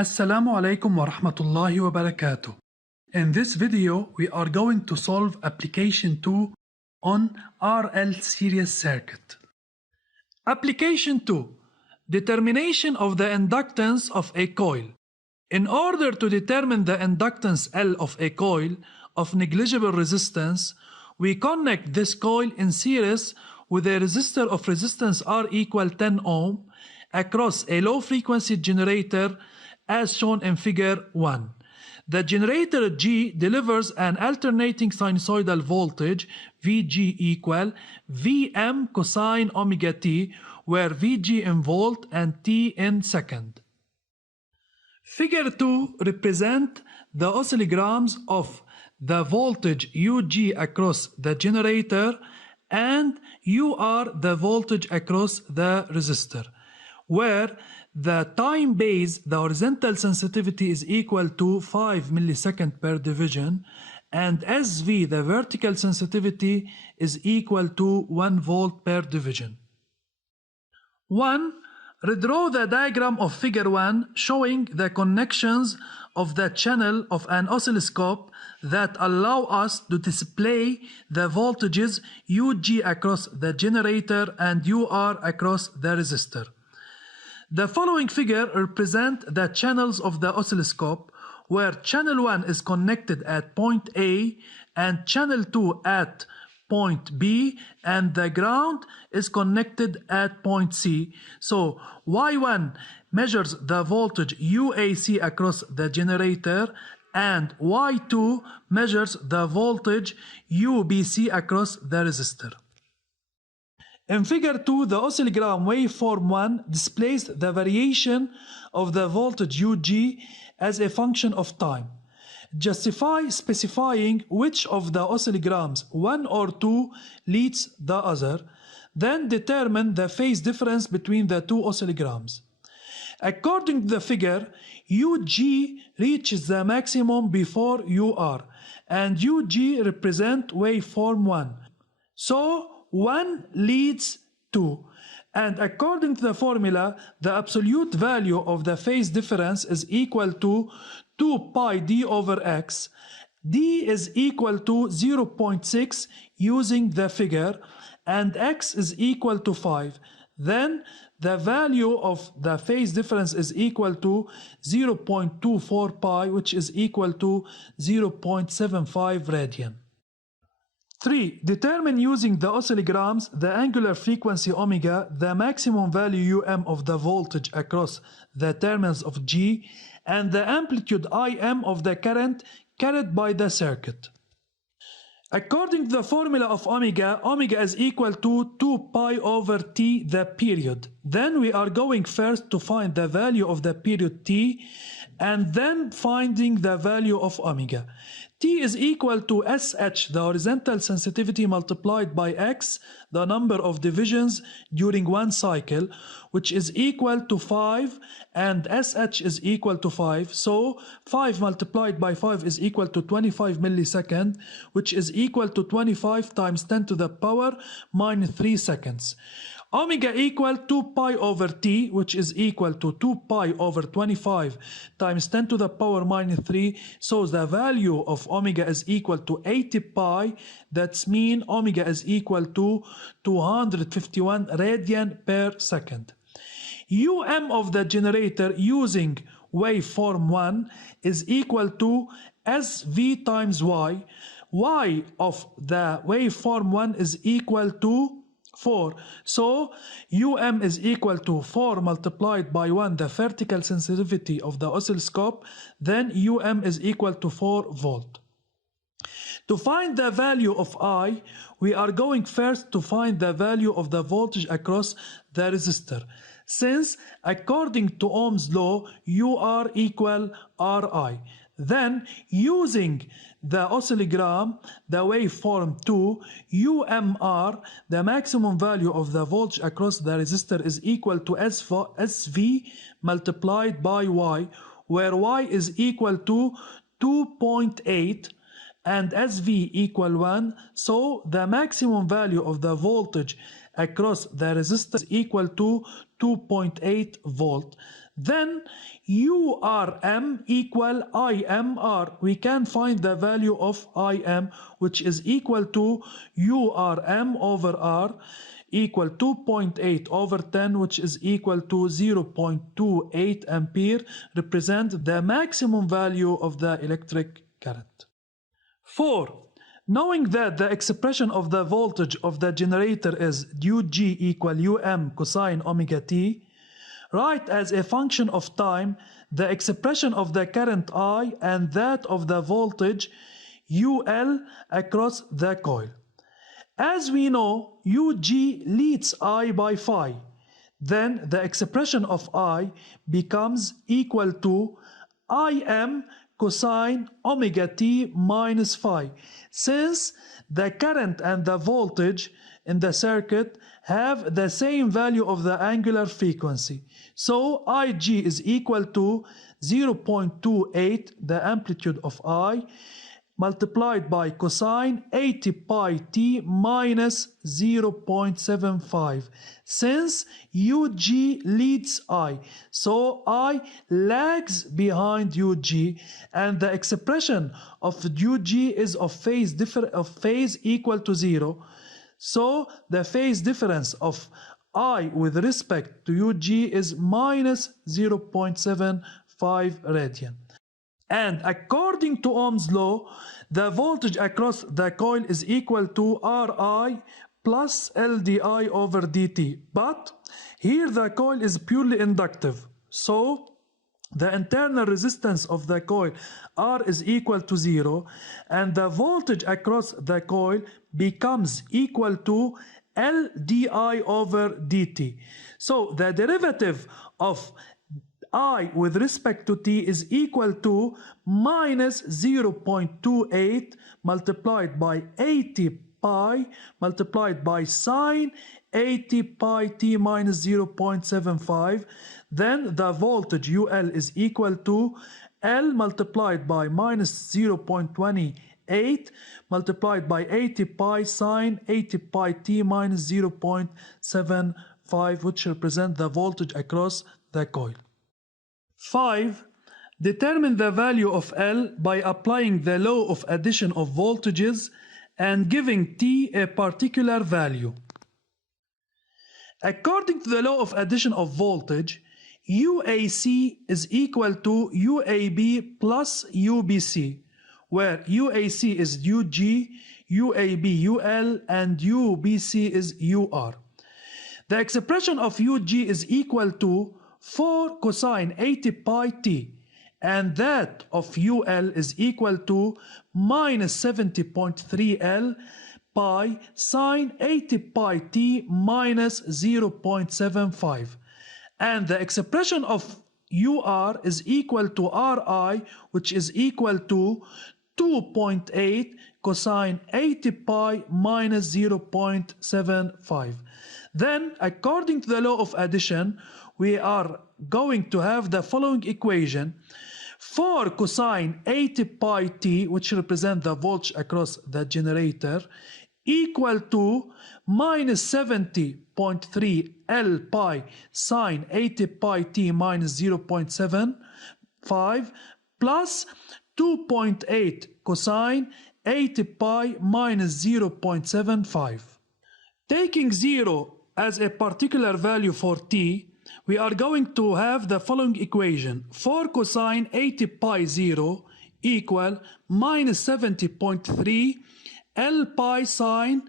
Assalamu alaikum wa rahmatullahi wa barakatuh. In this video, we are going to solve application 2 on RL series circuit. Application 2. Determination of the inductance of a coil. In order to determine the inductance L of a coil of negligible resistance, we connect this coil in series with a resistor of resistance R equal 10 ohm across a low frequency generator as shown in figure 1. The generator G delivers an alternating sinusoidal voltage Vg equal Vm cosine omega t, where Vg in volt and t in second. Figure 2 represent the oscillograms of the voltage Ug across the generator and UR the voltage across the resistor, where the time base, the horizontal sensitivity is equal to 5 millisecond per division, and SV, the vertical sensitivity, is equal to 1 volt per division. 1. Redraw the diagram of figure 1 showing the connections of the channel of an oscilloscope that allow us to display the voltages Ug across the generator and UR across the resistor. The following figure represents the channels of the oscilloscope, where channel 1 is connected at point A and channel 2 at point B, and the ground is connected at point C. So Y1 measures the voltage UAC across the generator, and Y2 measures the voltage UBC across the resistor. In figure 2, the oscillogram waveform 1 displays the variation of the voltage Ug as a function of time. Justify specifying which of the oscillograms 1 or 2 leads the other, then determine the phase difference between the two oscillograms. According to the figure, Ug reaches the maximum before UR, and Ug represent waveform 1. So 1 leads 2, and according to the formula, the absolute value of the phase difference is equal to 2 pi d over x. D is equal to 0.6 using the figure, and x is equal to 5. Then the value of the phase difference is equal to 0.24 pi, which is equal to 0.75 radian. 3. Determine using the oscillograms the angular frequency omega, the maximum value Um of the voltage across the terminals of G, and the amplitude Im of the current carried by the circuit. According to the formula of omega, omega is equal to 2 pi over t, the period. Then we are going first to find the value of the period t, and then finding the value of omega. T is equal to SH, the horizontal sensitivity, multiplied by X, the number of divisions during one cycle, which is equal to 5, and SH is equal to 5. So 5 multiplied by 5 is equal to 25 millisecond, which is equal to 25 times 10 to the power minus 3 seconds. Omega equal 2 pi over t, which is equal to 2 pi over 25 times 10 to the power minus 3. So the value of omega is equal to 80 pi. That's mean omega is equal to 251 radian per second. Um of the generator using waveform 1 is equal to SV times Y. Y of the waveform 1 is equal to 4. So Um is equal to 4 multiplied by 1, the vertical sensitivity of the oscilloscope. Then Um is equal to 4 volt. To find the value of I, we are going first to find the value of the voltage across the resistor, since according to Ohm's law, UR equal RI. Then, using the oscillogram, the waveform 2, UMR, the maximum value of the voltage across the resistor, is equal to SV multiplied by Y, where Y is equal to 2.8 and SV equal 1. So the maximum value of the voltage across the resistor is equal to 2.8 volt. Then URM equal IMR. We can find the value of IM, which is equal to URM over R, equal 2.8 over 10, which is equal to 0.28 ampere, represent the maximum value of the electric current. 4. Knowing that the expression of the voltage of the generator is UG equal UM cosine omega t, write as a function of time the expression of the current I and that of the voltage UL across the coil. As we know, UG leads I by phi. Then the expression of I becomes equal to Im cosine omega t minus phi, since the current and the voltage in the circuit have the same value of the angular frequency. So Ig is equal to 0.28, the amplitude of I, multiplied by cosine 80 pi t minus 0.75. Since UG leads I, so I lags behind UG, and the expression of UG is of phase equal to 0. So the phase difference of I with respect to UG is minus 0.75 radian. And according to Ohm's law, the voltage across the coil is equal to Ri plus LdI over dt. But here the coil is purely inductive. So the internal resistance of the coil R is equal to 0, and the voltage across the coil becomes equal to LdI over dt. So the derivative of I with respect to t is equal to minus 0.28 multiplied by 80 pi multiplied by sine 80 pi t minus 0.75. Then the voltage UL is equal to L multiplied by minus 0.28 multiplied by 80 pi sine 80 pi t minus 0.75, which represent the voltage across the coil. 5. Determine the value of L by applying the law of addition of voltages and giving T a particular value. According to the law of addition of voltage, UAC is equal to UAB plus UBC, where UAC is UG, UAB UL, and UBC is UR. The expression of UG is equal to 4 cosine 80 pi t, and that of UL is equal to minus 70.3 L pi sine 80 pi t minus 0.75, and the expression of UR is equal to RI, which is equal to 2.8 cosine 80 pi minus 0.75. Then, according to the law of addition, we are going to have the following equation: 4 cosine 80 pi t, which represent the voltage across the generator, equal to minus 70.3 L pi sine 80 pi t minus 0.75 plus 2.8 cosine 80 pi minus 0.75. Taking 0 as a particular value for t, we are going to have the following equation: 4 cosine 80 pi 0 equal minus 70.3 L pi sine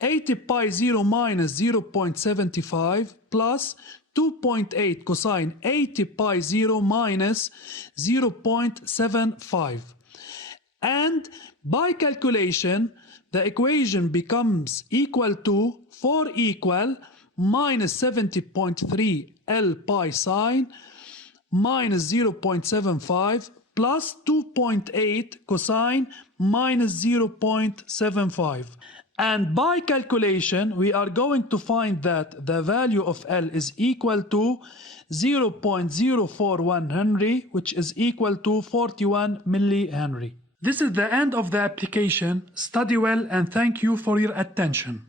80 pi 0 minus 0.75 plus 2.8 cosine 80 pi 0 minus 0.75. And by calculation, the equation becomes equal to 4 equal minus 70.3 L pi sine minus 0.75 plus 2.8 cosine minus 0.75. And by calculation, we are going to find that the value of L is equal to 0.041 Henry, which is equal to 41 millihenry. This is the end of the application. Study well and thank you for your attention.